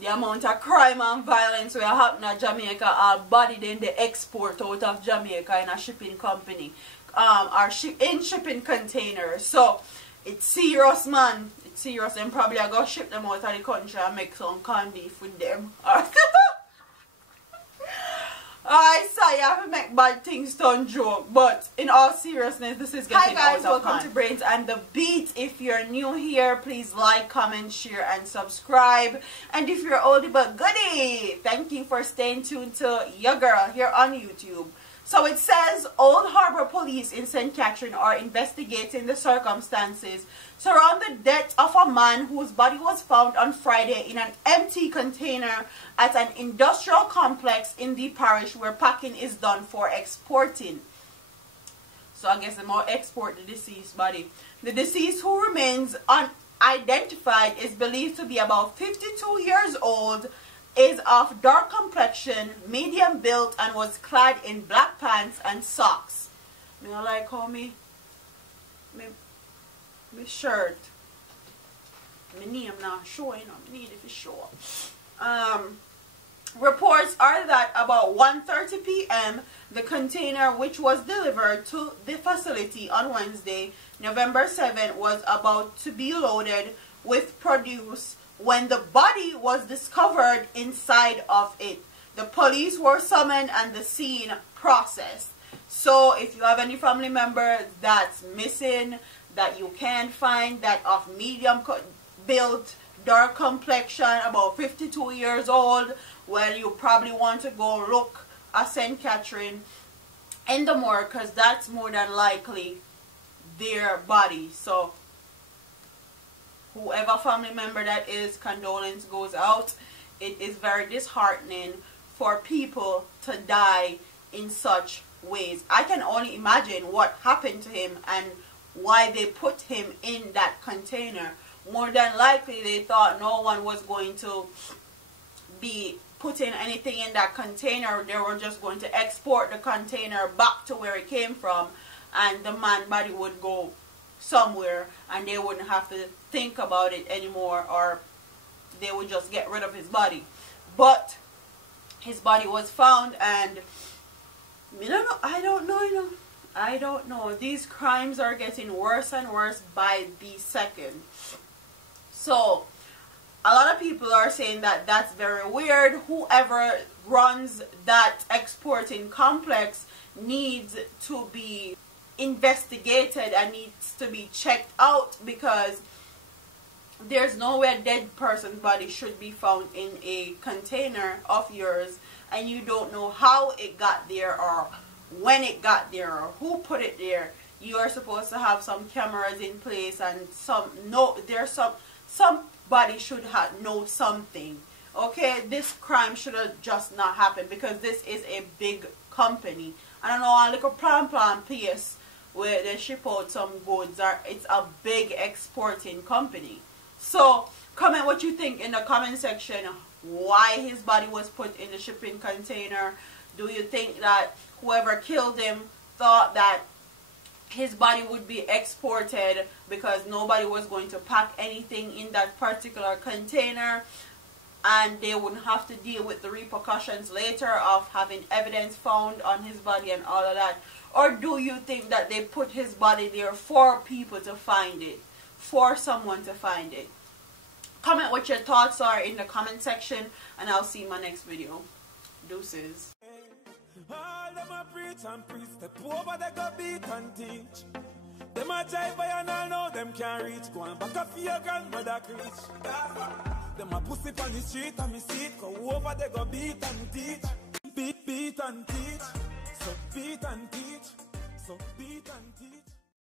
the amount of crime and violence we happen in Jamaica are body then they export out of Jamaica in a shipping company. Or in shipping containers. So it's serious, man. It's serious. And probably I go ship them out of the country and make some corned beef with them. I say I have to make bad things turn joke, but in all seriousness, this is getting out of hand. Hi guys, welcome to Brains and the Beat. If you're new here, please like, comment, share, and subscribe. And if you're oldie but goodie, thank you for staying tuned to your girl here on YouTube. So it says Old Harbour Police in St. Catherine are investigating the circumstances surrounding the death of a man whose body was found on Friday in an empty container at an industrial complex in the parish where packing is done for exporting. So I guess they might export the deceased body. The deceased, who remains unidentified, is believed to be about 52 years old, is of dark complexion, medium build, and was clad in black pants and socks. I like how me shirt, my name not showing, I need it to show. Reports are that about 1:30 p.m. the container which was delivered to the facility on Wednesday, November 7th, was about to be loaded with produce when the body was discovered inside of it. The police were summoned and the scene processed. So if you have any family member that's missing, that you can't find, that of medium build, dark complexion, about 52 years old, well, you probably want to go look at St. Catherine in the morgue, because that's more than likely their body. So whoever family member that is, condolence goes out. It is very disheartening for people to die in such ways. I can only imagine what happened to him and why they put him in that container. More than likely they thought no one was going to be putting anything in that container. They were just going to export the container back to where it came from, and the man's body would go somewhere and they wouldn't have to think about it anymore, or they would just get rid of his body. But his body was found, and I don't know. These crimes are getting worse and worse by the second. So a lot of people are saying that that's very weird. Whoever runs that exporting complex needs to be investigated and needs to be checked out, because there's no way a dead person's body should be found in a container of yours and you don't know how it got there, or when it got there, or who put it there. You are supposed to have some cameras in place, and somebody should know something. Okay, this crime should have just not happened, because this is a big company. I don't know, a little plan place where they ship out some goods, or it's a big exporting company. So comment what you think in the comment section. Why his body was put in the shipping container? Do you think that whoever killed him thought that his body would be exported because nobody was going to pack anything in that particular container, and they wouldn't have to deal with the repercussions later of having evidence found on his body and all of that? Or do you think that they put his body there for people to find it, for someone to find it? Comment what your thoughts are in the comment section, and I'll see you in my next video. Deuces. All them a preach and preach, step over they go beat and teach. Them a jive by and all know them can't reach. Go and back up for your grandmother preach. Them a pussy on the street and me see it. Go over they go beat and teach. Beat and teach. So beat and teach. So beat and teach.